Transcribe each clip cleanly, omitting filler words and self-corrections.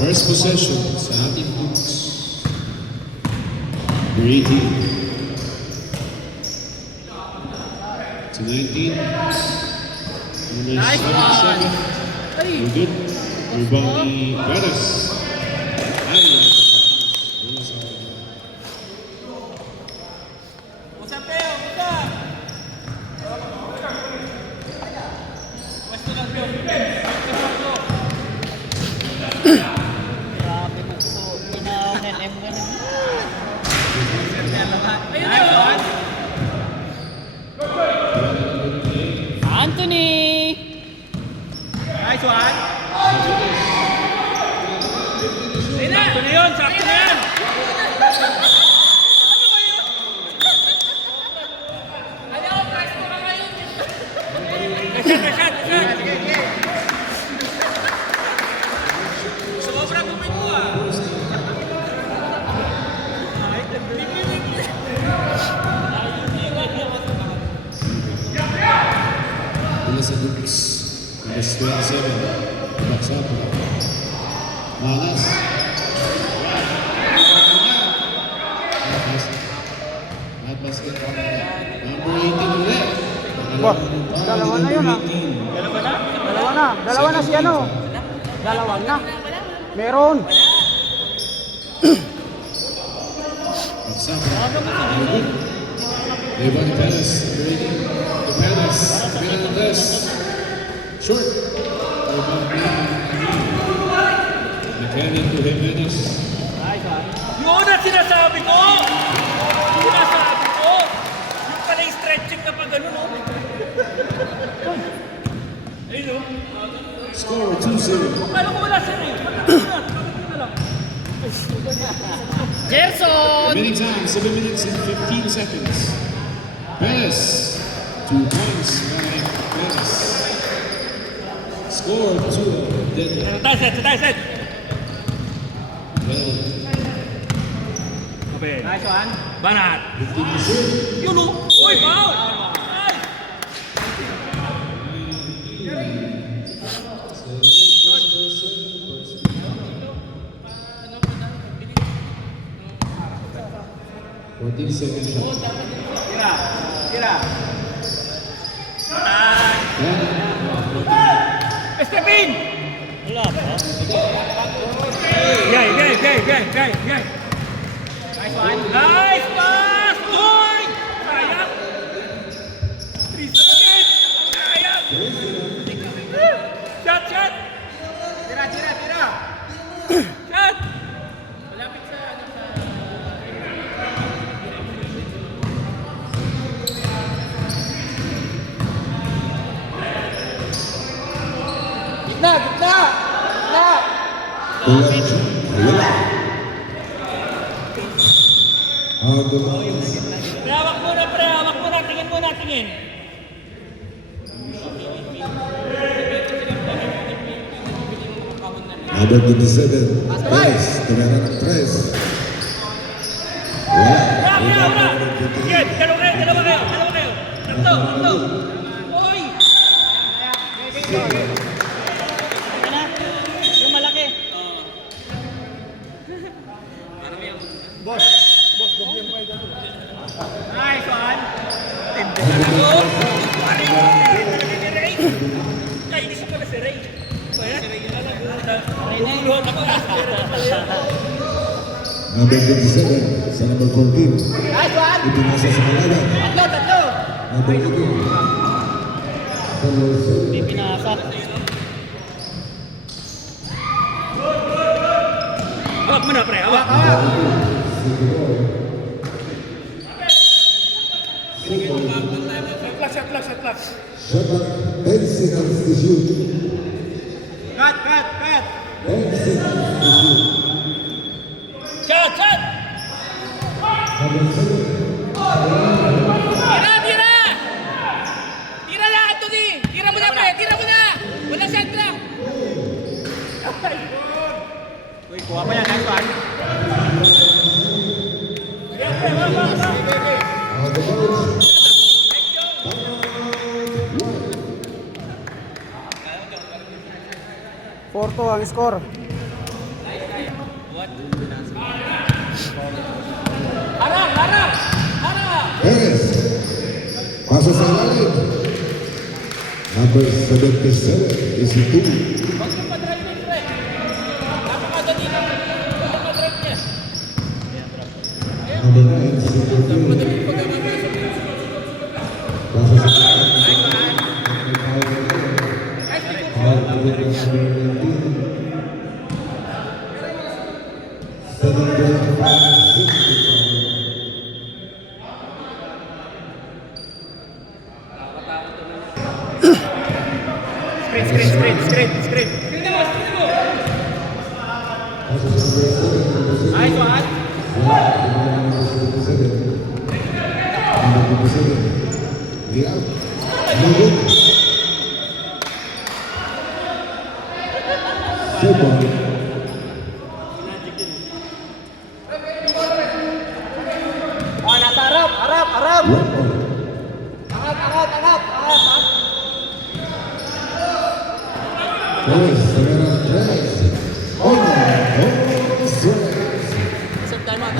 First possession sa ating Books. Number 18. To 19. Number 77. We're good. Rebound ni Garas. Ay, wala sa akin. Usap kayo, usap! Pwesto lang kayo. Grabe mo so, ina-NM ka na. Ayun yun! Anthony! Nice one! Sakto na yun! Sakto na yan! Ayaw, price ko na ngayon! Shot! Sobra tumig mo ah! Mula sa Books. Number 27. Baksapo. Malas. At basket. Number 18 ulit. Wah, dalawa na yun, ah. Dalawa na si ano. Dalawa na. Meron. Baksapo. Evan Perez. Number 18. Perez. Fernandez. Short. Mechanic to Jimenez. Yun ang sinasabi ko! Yung pala yung stretching kapag gano'n, no? Ayun, no? Score 2-0. Paano ko wala siya, eh? Pagkakita na lang. Gerson! Remaining time 7 minutes and 15 seconds. Perez. 2 points by Perez. Score 2. Deadline. Tayo set. 12. Okay. Nice one. Banat. 15 to shoot. Yun, no? Uy, foul! Ay! Second shot. Tira. Estepin! Wala ba? Yay! Nice one. Nice pass! Uy! Sayang! 3 seconds! Sayang! Shot! Tira! Shot! Malapit sa... Gitna! Wala. Hawak muna, tingin. Number 27, Tres, tumera ng Tres. Wala! Sige, dalawa kayo. Tatlo. Uy! Ito na. Yung malaki. Nice one! Ako! Kainis ko na si Ray. Bubuluhan ako. Number 27, sa number 14. Nice one! Ipinasa sa kalaban. Tatlo! Number 18. Hindi pinasa. Hawak mo na, pre. Hawak. Shot clock. Shot clock, 10 seconds to shoot. Cut! 10 seconds to shoot. Shot! Number 7. Tira! Tira na, Anthony! Tira mo na, pre! Wala shot clock! Uy, kuha pa yan. Nice one. On the board. 4-2 ang score. Harap, harap! Harap! Perez. Pasa sa ilalim. Number 77 is 2. Huwag kang pa-drive niya, pre. Napakadali lang. Huwag kang pa-drive niya. Number 9 is 2. Pasa sa Screen mo, screen mo. Ayos, Juan. Oh, nasa harap, harap, harap. Angat, angat, angat, angat. Perez, Rivera, Perez.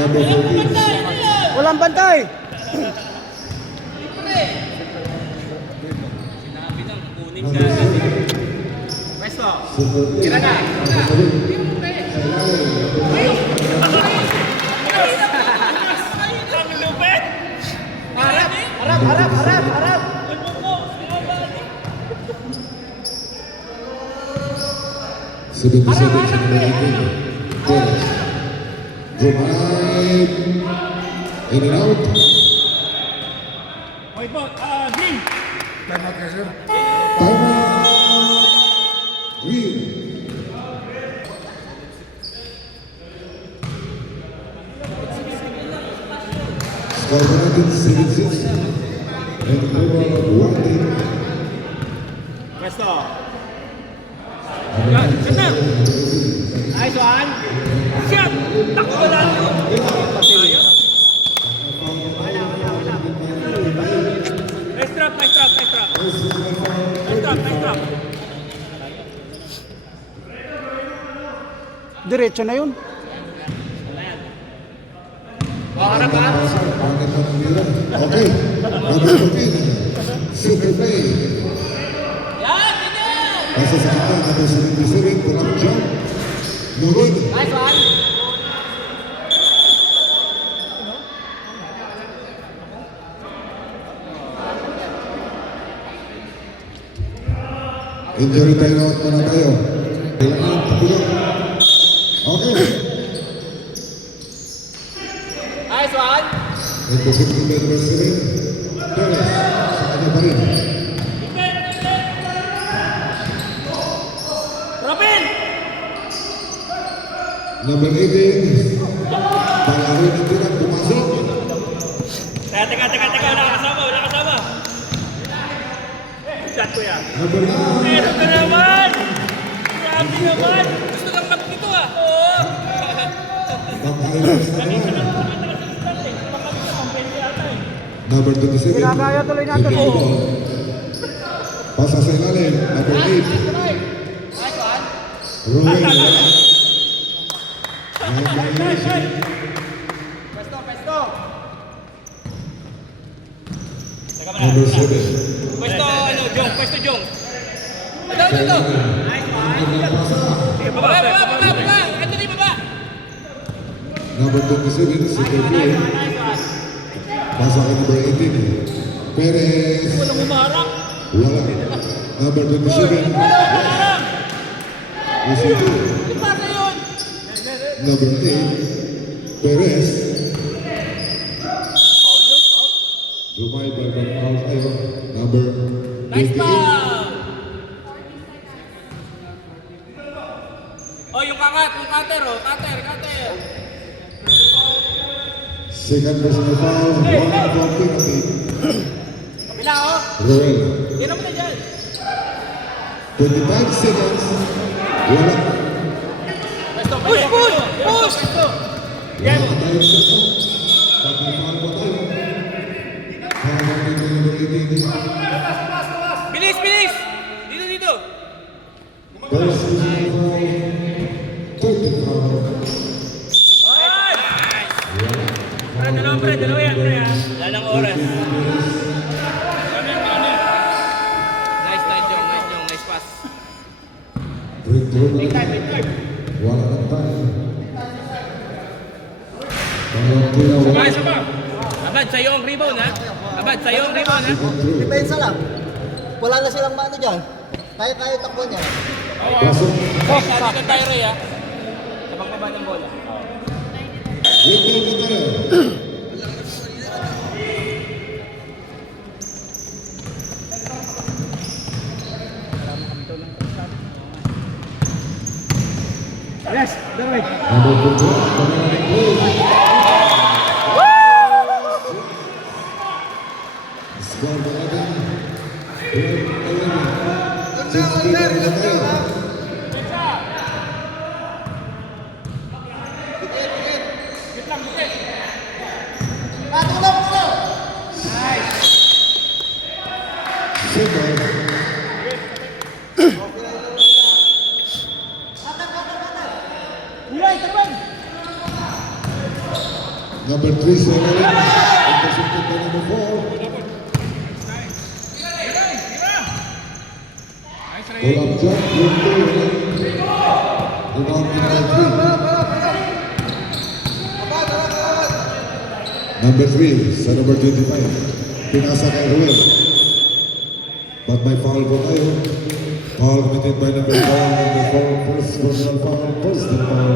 Number 14. Walang bantay. Sinabi nang kunin ka. Pwesto. Tira na. Ang lupit. Harap, harap, harap, harap, harap. Drive in and out. Wait, green. Timeout. Green. Score natin 7-6. And overall 1-8. Pwesto. Yan, ganda. Ayos, Juan. Shot! Takbo na yun. Nice drop, nice drop, nice drop. Nice drop, nice drop. Diretso na yun. Harap ka. Okay. Number 14. Super play. Yan, ganyan. Pasa sa kita. Number 77. Pulang jump. No good. Nice, Juan. Injury timeout muna tayo. Kailangan tapilok. Okay. Nice, Juan. And positive by number 7. Perez. Sa kanya pa rin. Robin! Number 18. Palaro ng tirang pumasok. Teka. Wala kasama, wala kasama. Shot ko yan. Number 9. Meron ka naman! Grabe naman! Gusto kang mat nito ah! Oo! Pang-highlights na naman. Number 27. Ginagaya tuloy natin. Pasa sa ilalim. Number 8. Nice, Juan. Roel. Pwesto. Number 7. Pwesto, Jong. Pwesto, Jong. Ito. Baba. Anthony, baba. Number 27. Super play. Pasa kay number 18. Perez. Walang umarap. Wala. Number 27. Isuto. Di pasa yun. Number 8. Perez. Jumay by foul tayo. Number Nice 28. foul. Oh, yung cutter. Cutter. Second personal foul. One from penalty. Kabila, oh. Roel. Tira mo na dyan. 25 seconds. Wala. Push! Wala pa tayo sa top. Pag-foul pa tayo. Para kay number 18. Bilis! Dito! First personal foul. Big time. Wala ng time. Pangalawang tira, wala. Abad, sa'yo ang rebound, ha? Abad, sa'yo ang rebound, ha? Depensa lang. Wala na silang mano dyan. Kaya takbo niya. Pasok. Boss, dito tayo, Ray, ha? Sa pagbaba ng bola. Red ball na tayo. Yes, the way. Number 2, pangalawang play. Score 11. 16 na tayo. Second. Number 3, Severin. Intercepted by number 4. Pull up jump, room 2. Rebound number 3. Number 3, sa number 25. Pinasa kay Ruel. But may foul po tayo. Foul committed by number 4. Number 4, first personal foul, personal foul.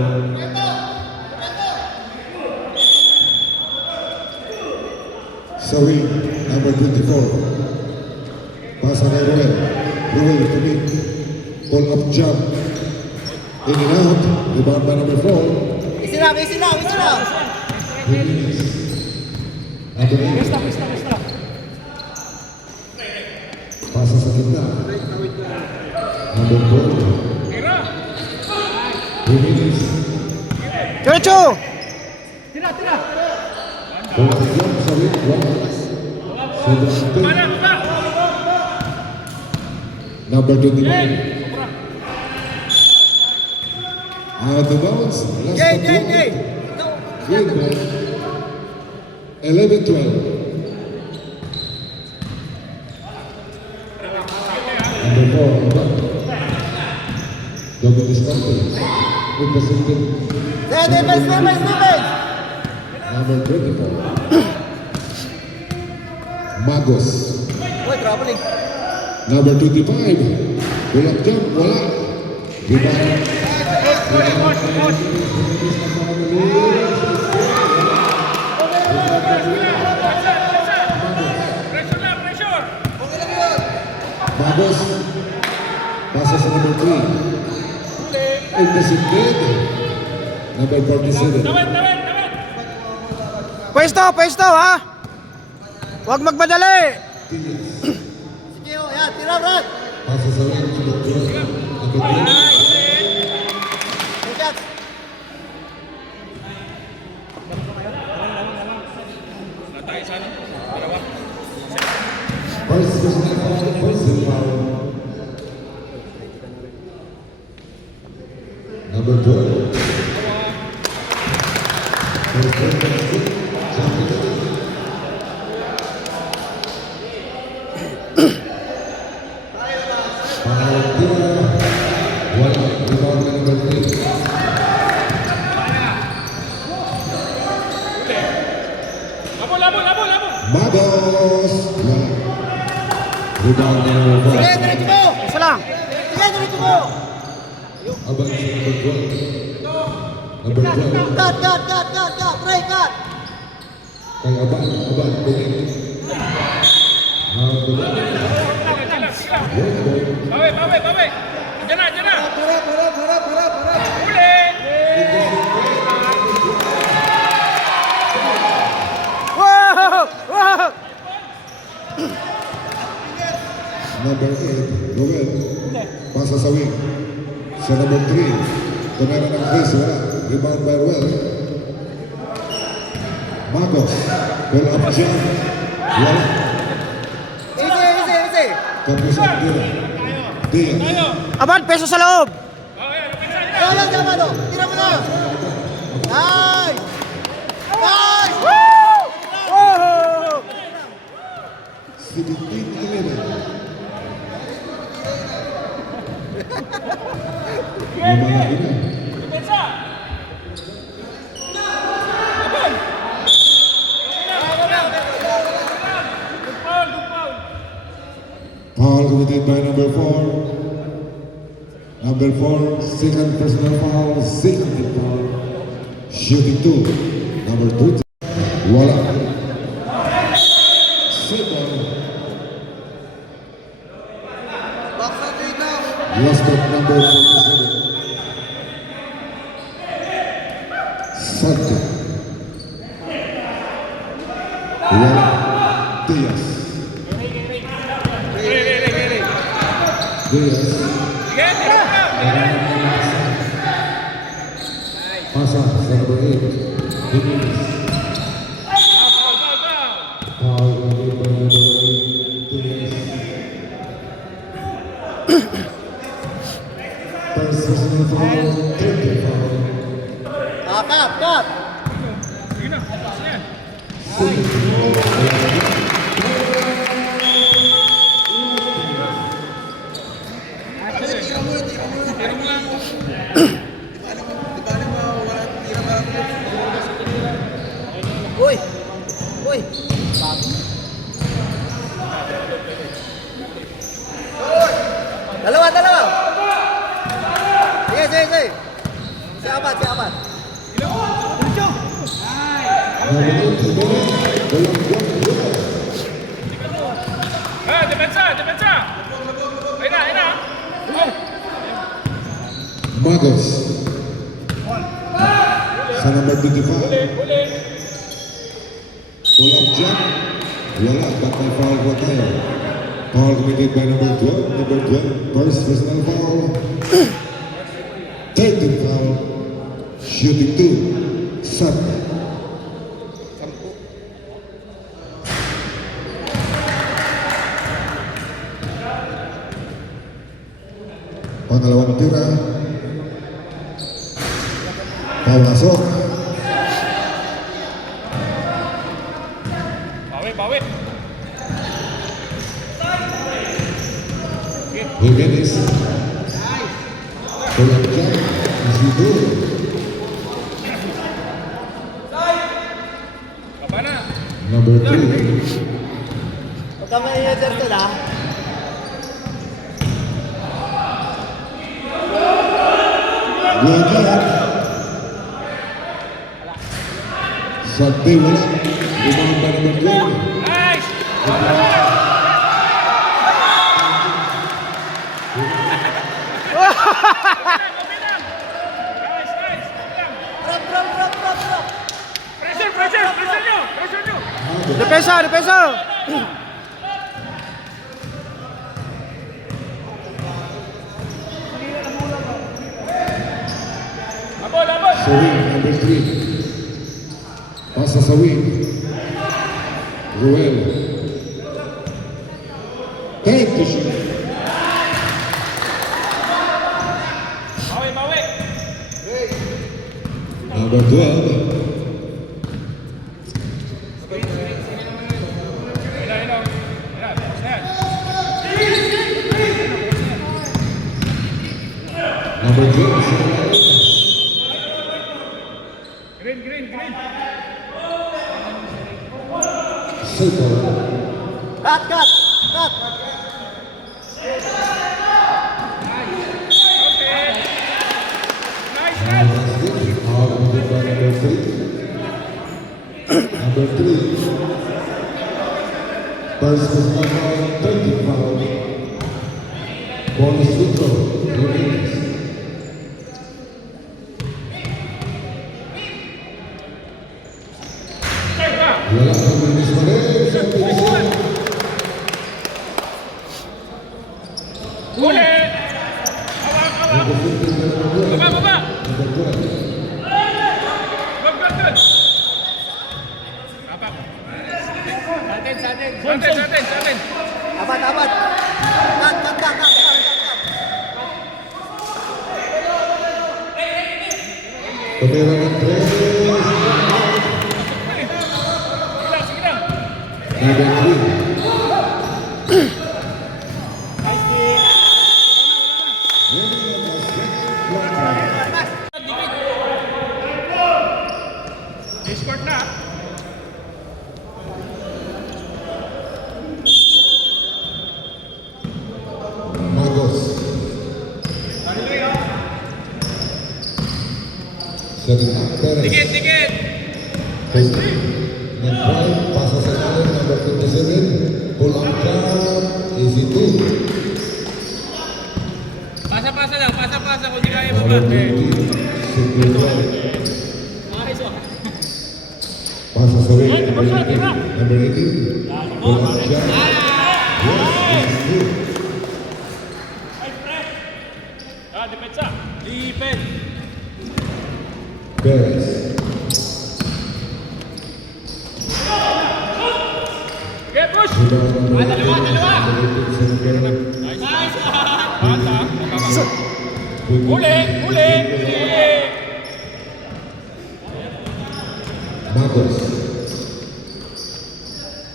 Sa wing, number 24. Pasa kay Ruel. Ruel to me. Pull up jump. In and out. Rebound by number 4. Easy lang. Number 8. Pasa sa gitna. Number 4. 2 minutes. Chuchu! Pull up jump sa wing. 1. Number 29. Out of bounds. Last but one. Field goal. 11-12. Number 4. Double discounted. Represented. Number 24. Magos. Traveling. Number 25. Pull up jump. Wala. Rebound. Magos. Pasa sa number 3. Intercepted. Number 47. Pwesto, ha? Huwag magmadali. Sige, yan. Tira, Brad. Pasa sa line. Number 12. Number 3. Shots. First personal foul. Personal foul. Number 12. First personal foul. Champion. Pangalawang tira. Wala. Rebound by number 3. Magos. Wala. Rebound by number 4. Sige, diretso mo. Isa lang. Sige, diretso mo. Abang sa number 12. Number 12. Cut. Ray, cut. Kay Abang. Pwede. Bawi. Diyan na. Harap. Uli! Wow! Number 8, Roel. Pasa sa wing. Sa number 3, tumera ng Chris, wala. Rebound by Roel. Magos. Pull up jump. Wala. Easy. Tapos ang Diaz. Abad, peso sa loob. Ayan, tama no. Tira mo na. Nice. Wow! 17-11. Lumalaki na. Depensa! Abang! Good foul, good foul. Foul committed by number 4. Number 4, second personal foul, second team foul. Shooting 2. Number 2. Wala. Second. Last but number 47. Santo. Wala. Diaz. Diaz. Sige, tira mo na. Pasa sa number 8. Jimenez. Foul, foul, foul. Foul committed by number 8. Diaz. First personal foul, third team foul. Cut! Sige na, sige yan. Tira mo lang. Uy! Dalawa! Sige! Si Abad! Number 8, Jimenez. Depensa! Ayun na. Oh. Magos. Sa number 25. Huli. Pull-up jump. Wala. Back by foul po tayo. Foul committed by number 12. Number 12. First personal foul. Third team foul. Shooting 2. Sub. Pangalawang tira. Foul masuk. Bawi. Jimenez. Pull-up jump. Isidoro. Aba na. Number 3. Huwag ka may Jerton ha. Luagan. Sante wala. Rebound by number 12. Nice! Nice! Drop! Pressure nyo! Depensa! Abol! Sawin, number 3. Pasa Sawin. Ruel. Take the shot. Bawi! Number 12. Ayun na. Tapos na yan. Number 12. Green. Silver. Cut! Okay. Nice! Foul committed by number 3. Number 3. First personal foul, third team foul. Bonus Victor. Jimenez. Wala kang bilis pa rin sa bilis. Huli! Awak! Number 15 na number 12. Baba! Number 12. Good! Apa? Sa atin! Abad! Cut! Tumira ng 3. Sige lang! Number 3. Nice kick! Winning the second quarter. Setting up Perez. Dikit, dikit. Nag-drive, pasa sa ilalim, number 27. Pull up jump, easy two. Pasa-pasa lang, pasa-pasa kung di kaya Number baba. 20, single drive. Ayos oh. Pasa sa ring, number 18. Number 18. Pull up jump. Yes, easy two. Depensa. Depen. Perez. Okay, push. Rebound number 18. Dalawa. Number 18, Senator. Nice. Bata. Uli. Uli. Matos.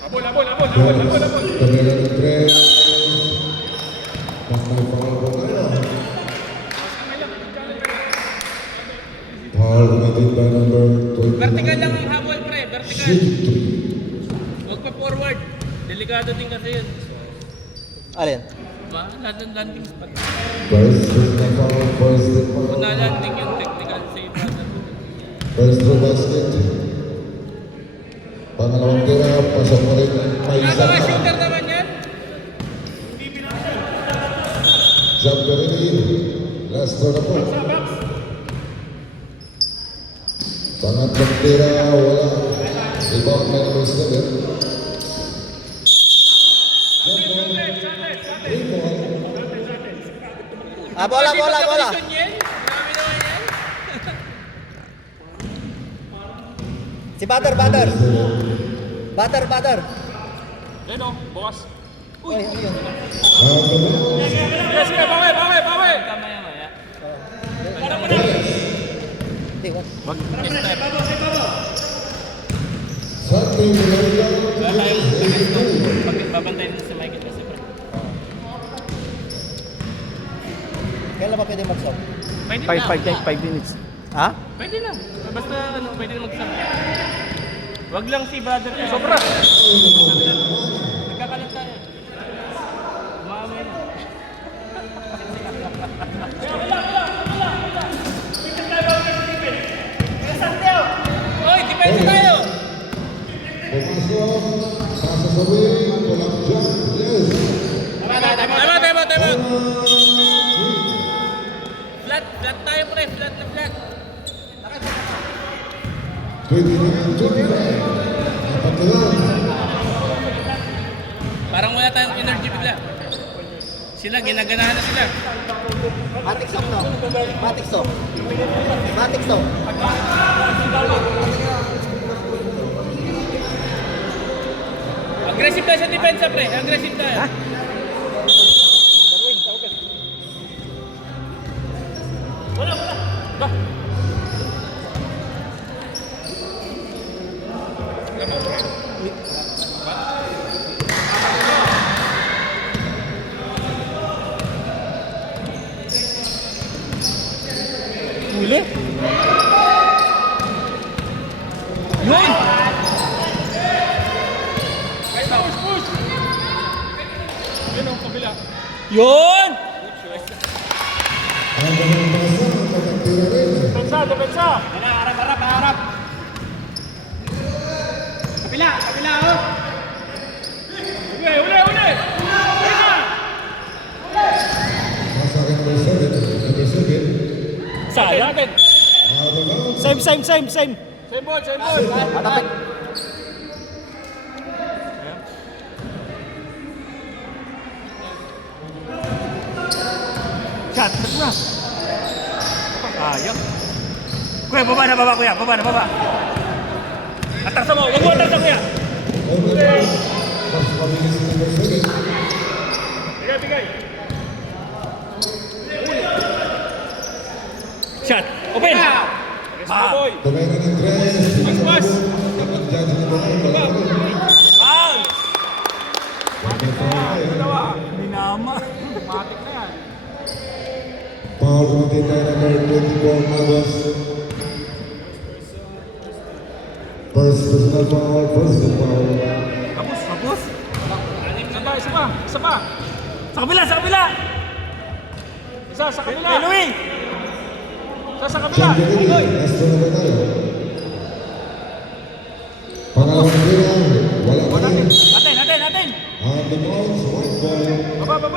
Abol. Tabela ng 3. Mas may foul po tayo. Foul committed by number 21. Vertical lang ang habol, pre. Vertical. Shoot three. Huwag pa forward. Delikado din kasi yun. Alin? Diba? Lahat ng landing spot. First personal foul, first hit Kung foul. na-landing yung technical save natin. First throw basket. Pangalawang tira, pasok pa rin ang may Wala isa mga pa. shooter naman yan. Jump ka rin eh. Last throw na po. Pangatlong tira, wala. Rebound by number 7. Jump ball. Three ball. Bola. Position yan. Marami naman yan. Si Butter. Yan o, bukas. Uy, ano yun? Out of bounds. Sige, bawi. Kamaya. Hindi, wag. Something like Wala that. tayong babantayin mo si Michael kasi pre. Kailan ba pwede mag-stop? Pwede na. 5 minutes. Ha? Pwede na. Basta pwede na mag-stop. Wag lang si brother. Sobra. Nagkakalat tayo. Umamay na. Oy, depensa tayo. Pumasok. Pasa sa wing. Pull up jump. Yes. Tama. Flat tayo pre. Flat na flat. 29-25. Apat na lang. Parang wala tayong energy bigla. Sila, ginaganahan na sila. Matic stop, no? Matic stop. Aggressive tayo sa depensa pre. Aggressive tayo. Wala. Ba? Huli. Yun! Yun! Ang mga basa, nakatira rin. Depensa. Harap. Kapila, oh. Uli. Pasa kay number 7. Number 7. Sayang. Out of bounds. Same. Same ball. Atapik. Shot, shot na. Sayang. Kuya, baba na, kuya. Baba. Atarsa mo, wag mo atarsa kuya. On the board. Mas mabilis si number 7. Bigay. Shot, open. Bam. Tumira ng 3. Pas. Dapat dyan si number 1. Wala pa rin. Foul. May foul tayo. Minama. Foul committed by number 24, Magos. First personal foul, first hit foul. Tapos. Isa pa. Sa kabila. Isa sa kabila. Kay Louie. Sa kabila. Champion Oy. last round na tayo. Pangalawang tira, wala pa rin. Atin. On the bounce, white ball. Baba.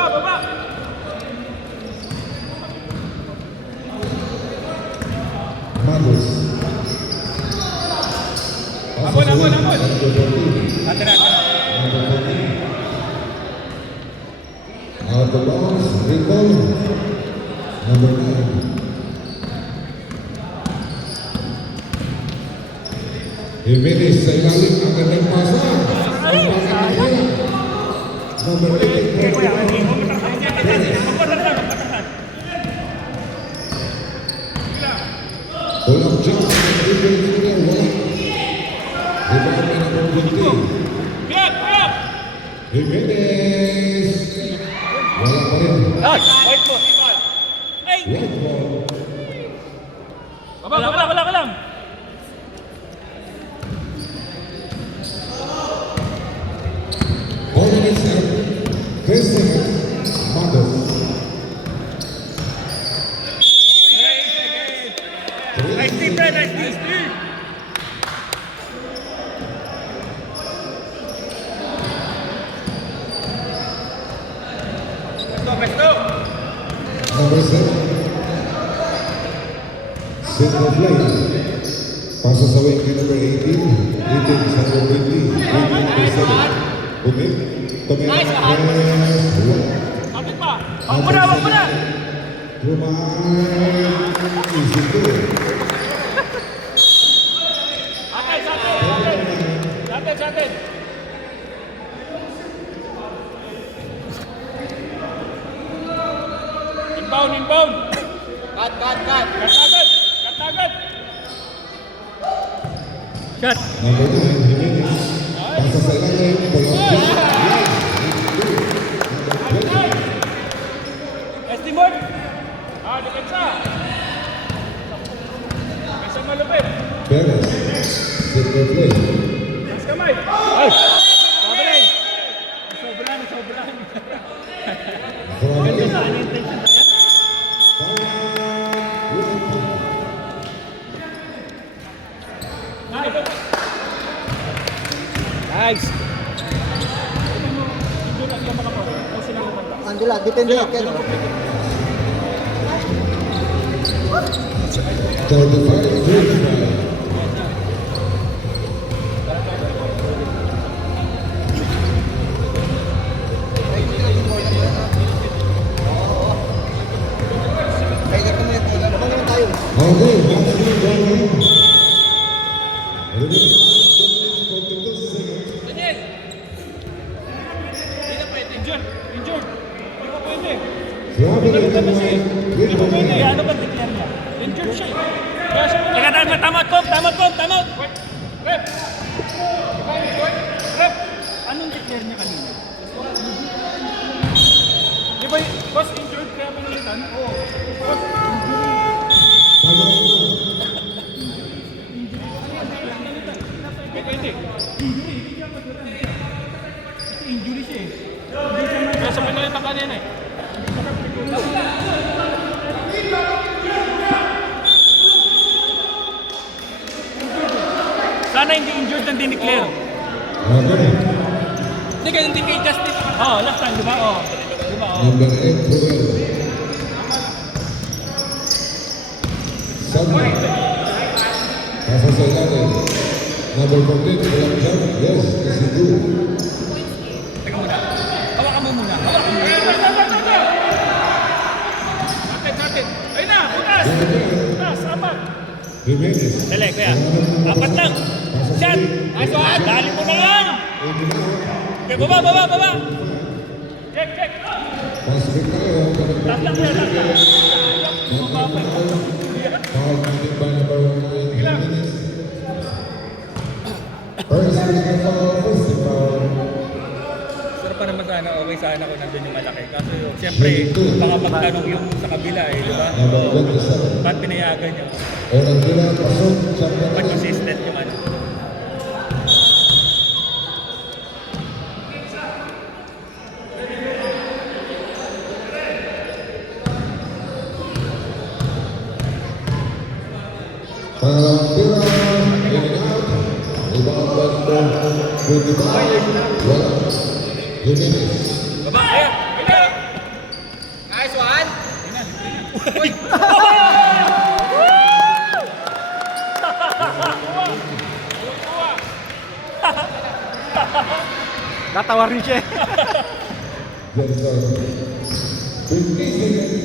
Matos. Abon. Number 14. Atin. Number 14. Out the bounce, ring ball. Number 9. Jimenez sa ilalim ang gandang pasa. Number 8. Pull-up jump. Wala. Rebound na number 20. Jimenez. Wala pa rin. White ball. White ball. Baba lang. All minutes and 3 seconds. Matos. Nice team, Brad. Nice team. Let's go. Number 7. Single play. Passes away kay number 18. 18 sa number 20. 18 number 7. Okay. Tumira. Nice, Wala. Kapit pa. Wag mo na. Kumain. Easy to. Sa atin. Inbound. Cut. Katagat. Shot. Number 9. Jimenez. Passes sa ilalim. Pull-up jump. Estimon. Depensa. Depensa malupit. Perez. Single play. Mas kamay. Ay. Pabalik. Sobrang. From Ito the sa ano yung tension na yan? Nice. Ando lang, depende lang. Kaya 35. Okay, that's the one. Daniel! Hindi na pwede. Injured. Hindi pa pwede. Hindi pa pwede. Ano ba declare niya? Injured siya. Kaya siya wala. Teka, tamad. Rep. Anong declare niya kanina? Di ba, boss injured kaya pinalitan? Oo. Boss, pwede. Injury siya eh. Kaya sa pinalitan kanina eh. Sana hindi injured ang dineclare. Hindi ka hindi kay Justin. Oo, last time, di ba? Oo. Di ba? Oo. Number 8, Ruel. Sandra. Pasa sa ilalim. Number 14, Walang jump. Yes, easy do. Teka muna. Hawakan mo muna. Atin. Ayun na, butas! Butas, apat. Jimenez. Dali, kuya. Apat lang. Shot! Nice one! Dali mo na lang! Okay, baba! Check! Pasok tayo. Taas lang, kuya, taas lang. Foul committed by number 9, Jimenez. First physical foul, first foul. Sarap pa naman sana, okay sana kung nandun yung malaki. Kaso siyempre, baka magtanong yung sa kabila eh, di ba? Number 27. Ba't pinayagan niya? Unang tira, pasok. Champion. Ba't consistent yung ano? Pangalawang tira, in and out. Rebound by number 25. Wala. Jimenez. Baba, ayan. Ayan. Nice one. Natawa rin siya. Yes, sir. 50 seconds.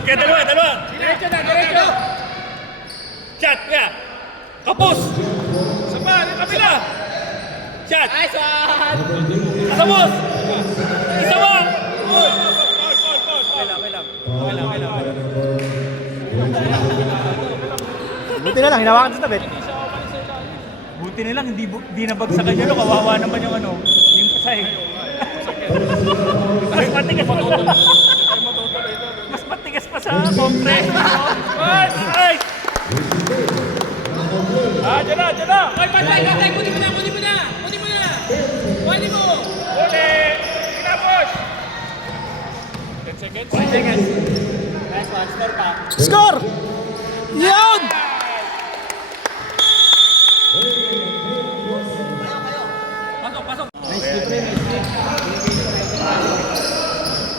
Okay, dalawa. Diretso na, diretso. Shot, kaya. Kapos. Sapa, yung kabila. Shot. Nice one. Isa boss. Isa mo. Buti na lang, hinawakan sa tabit. Buti na lang, hindi nabagsakan yun. Kawawa naman yung ano, yung pasay. Mas matigas pa. Mas matigas pa sa compre. Ay! Dyan na! Oy, patay. Kunin mo na. Kunin mo. Uli! Kinapos! 10 seconds. 5 seconds. Nice one. Score pa. Score! Yun! Pasok.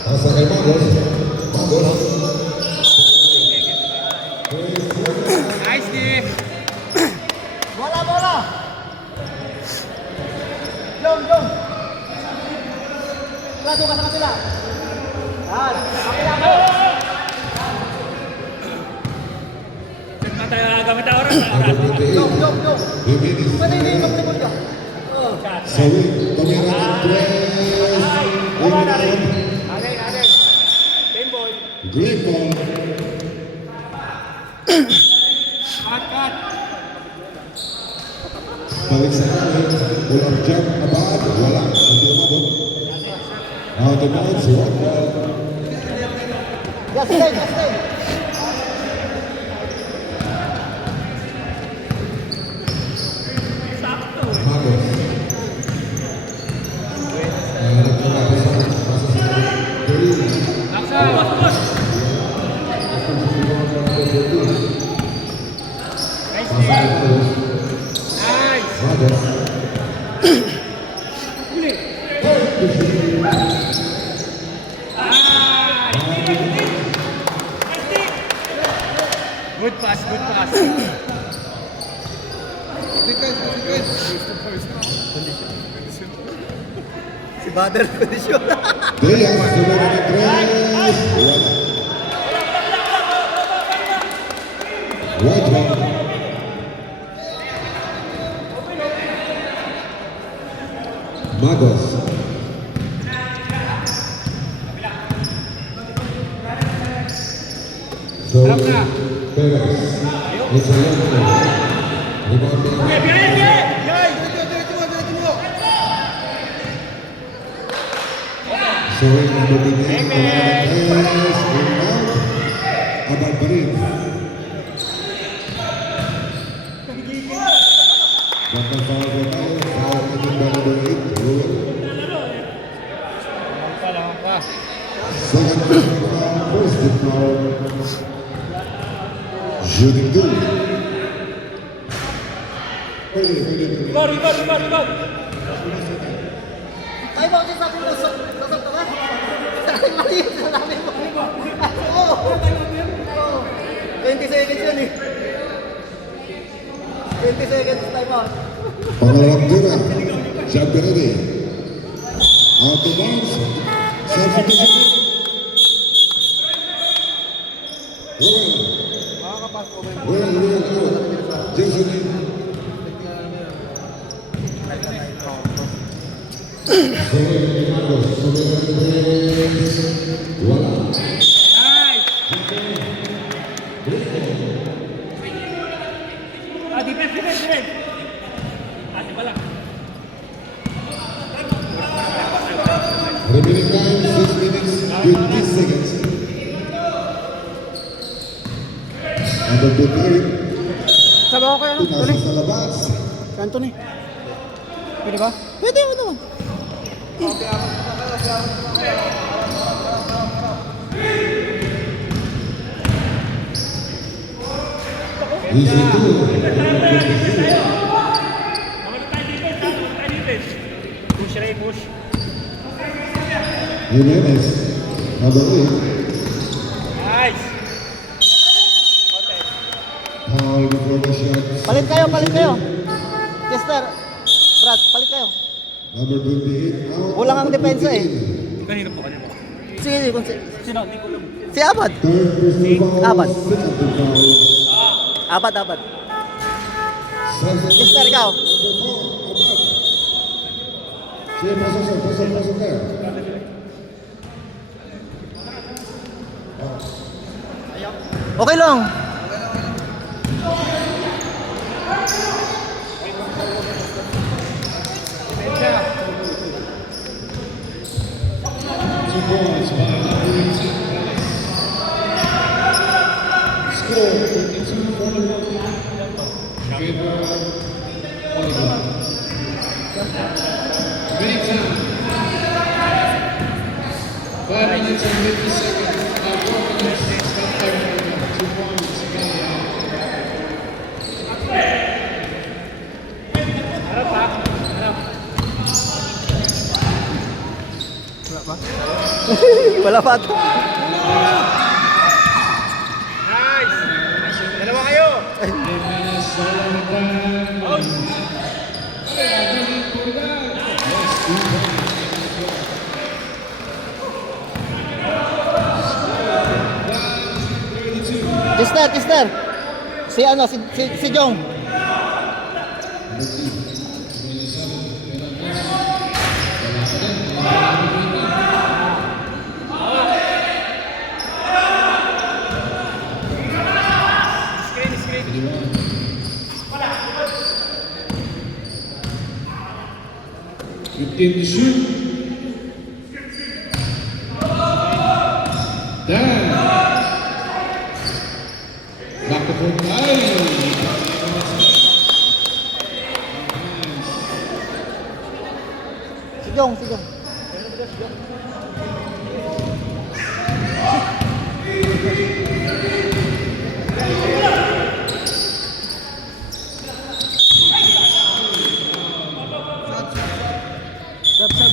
Nasa kay Magos. Nice, di. Bola! Jom! Lato ka sa kapila. Yan, kapila mo. Gamit ang oras. Number 28. Jom. Jimenez. Manini, magtipon ka. Sawit. Tumira ng press. In and out. Ade. Same ball. Great ball. Cut. Balik sa kanan. Pull up jump. Abad. Wala. Hindi umabot. Out of bounds. One ball. Just stay. Magos. Nagkakapos sa Good pass. Si Bader kondisyon. Trias, tumira ng tres. Wala. White ball. Magos. So, Perez. It's a long ball. Rebound by Showing number 28, Perez, rebound. Abad pa rin. Dapat foul po tayo. Foul natin ba number 8, Ruel. Second foul, first team foul. Shooting good. Pwede. Rebound. Tayo ba kasi sabi mo, sasakta ka? Sabi mali yung salamin mo. Oo. 20 seconds yun eh. 20 seconds time out. Pangalawang tira. Jump ready. Out of bounds. Substitution. Ruel out. Jason in. Wala. Defense. Ate pala. Remaining time 6 minutes 20 seconds. Number 28. Sabi ko kayo, Pinasa sa labas. Anthony. Pwede ba? Pwede naman. Easy two. Nawala tayo defense, ha? Nawala tayo defense. Push, Ray, push. Jimenez, number 8. Nice. Foul before the shot. Palit kayo, palit kayo. Chester, Brad, palit kayo. Number 28 out. Kulang ang depensa eh. Kanino po, kanino po? Sige, kung Sino? Hindi ko lang. si Abad. Third personal foul. Abad. Second foul. Abad. Seven. Chester, ikaw. Number 4, Abad. Sige, pasok kayo. Okay lang. Two points by number 18, Palace. Score 32-41. Favor Oregon. Remaining time. 5 minutes and 50 seconds. 4 minutes. Stop time. 2 points. Wala pa ito. Nice. Dalawa kayo. Chester. Si Jong. Screen. 15 to shoot. Dan. Back to court. Si Jong.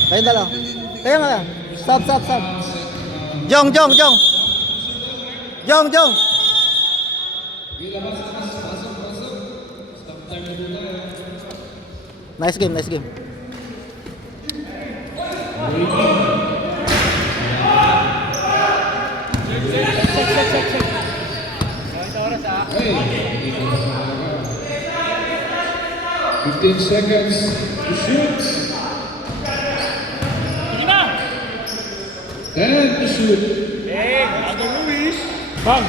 Kayo na lang. Kayo nga lang. Stop. Jong. Nice game. Hey. 15 seconds to shoot. Sige na. 10 to shoot. Ado Luis. Bang.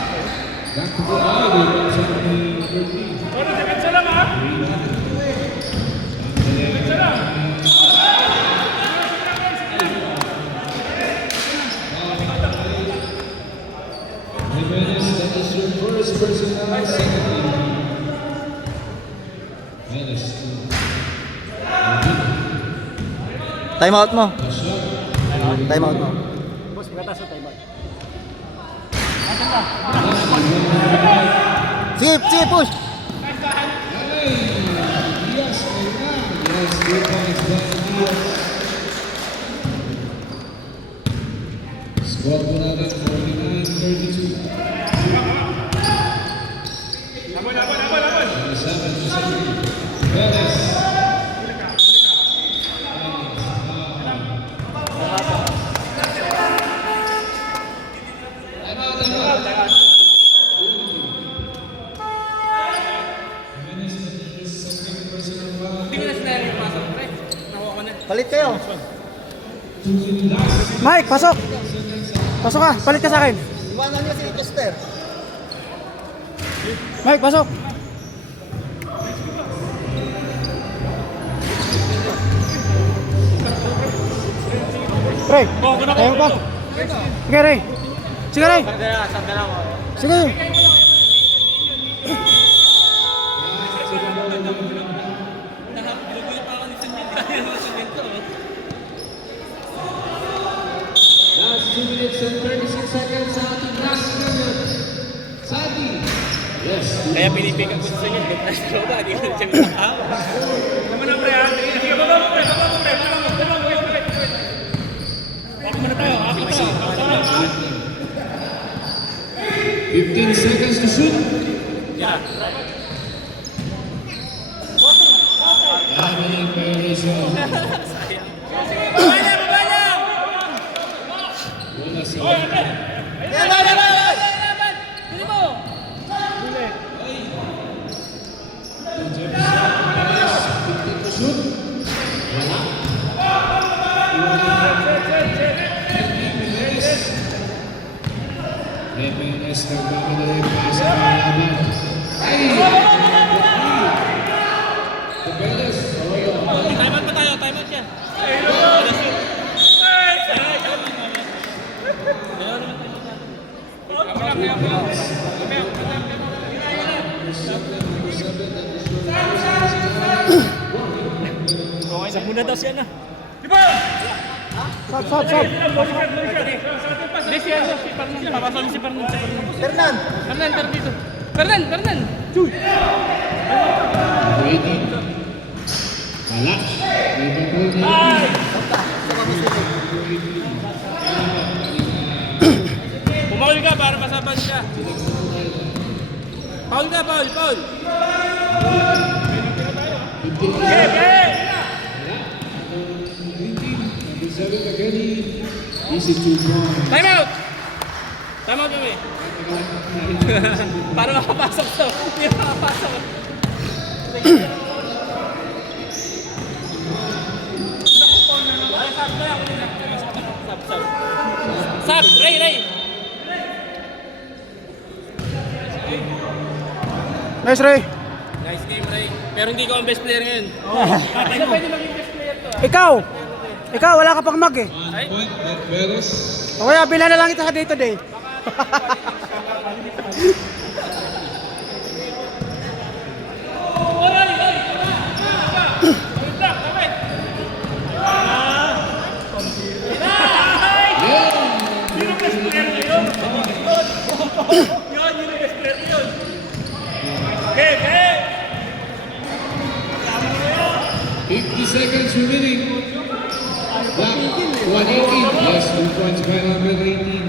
Back to the eye. Number 13. Pero depensa lang, ha? Depensa lang. Jimenez, that is your first personal second. Minus 2. Time out mo. Boss, pagkatas sa time out. Sige, push. Yes, 2 points by Diaz. Score po natin 49-32. Laban. 7 to 7. Perez. Palit kayo. Mike, pasok! Pasok ka, palit ka sa akin. Iwanan niyo si Chester. Mike, pasok! Ray, ayaw pa. Sige, Ray. Sige. Last 2 minutes and 36 seconds sa ating last period. Sati, Yes. Kaya pinipick ang gusto niya. Nasa loob, di ko siya minakaw. Naman ang pre, ha? Sige, baba mo, pre. Baba mo, pre. Ako muna tayo. Ako tayo. 15 seconds to shoot. Yeah. Yaman yung violation. Babaya! Babaya! Wala sa Dali mo! Jimenez nagmamadali pa sa kalaban. Ay! Tabeles. Time out pa tayo. Time out siya. Okay, sa muna daw siya na. Di ba? Stop, stop, stop. Hindi si ano, si Fernand. Papasok si Fernand. Fernan! Fernand, tara dito. Fernand! Ready. Wala. Liverpool na. Pumaul ka para masaban ka. Paul ka, Paul. Seven Agani. Easy 2 points. Time out kami. Para makapasok to. Hindi makapasok. Sab, Ray. Nice, Ray. Nice game, Ray. Pero hindi ko ang best player ngayon. Ano pwede maging best player to? Ikaw, wala ka pang mag eh. 1 point. Perez. O kaya, bila na lang kita sa dito day. Sino best player ngayon? Yun yung best player yun. Okay. 50 seconds remaining. Black, 118. Yes, 2 points by number 18.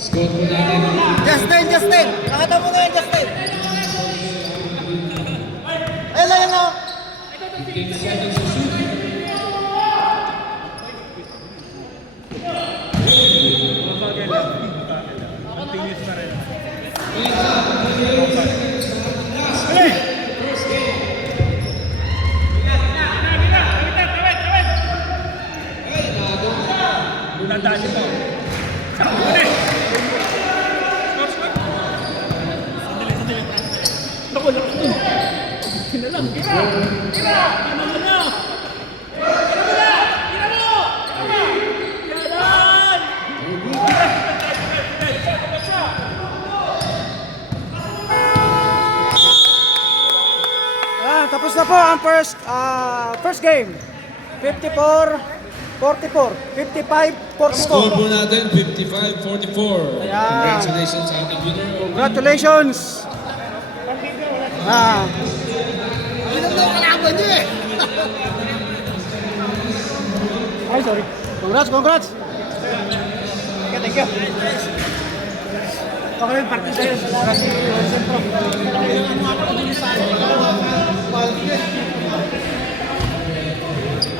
Score po natin. Justin! Nakita mo nga yan, Justin! Ayun lang yan, oh! 15 seconds to shoot. Tandaan mo. Tapos na po ang first game. 54-44. 55-44. Score po natin, 55-44. Ayan. Congratulations sa ating winner. Congratulations. Inom daw kalaban niyo eh! Ay, sorry. Congrats. Thank you. Okay, party sa'yo.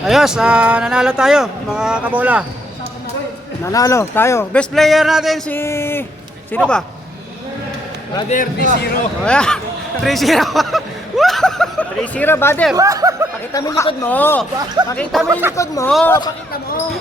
Ayos, nanalo tayo mga kabola. Nanalo tayo. Best player natin si... Sino ba? Brother, 3-0. Ayan, 3-0. 3-0, brother! Pakita mo yung likod mo! Pakita mo!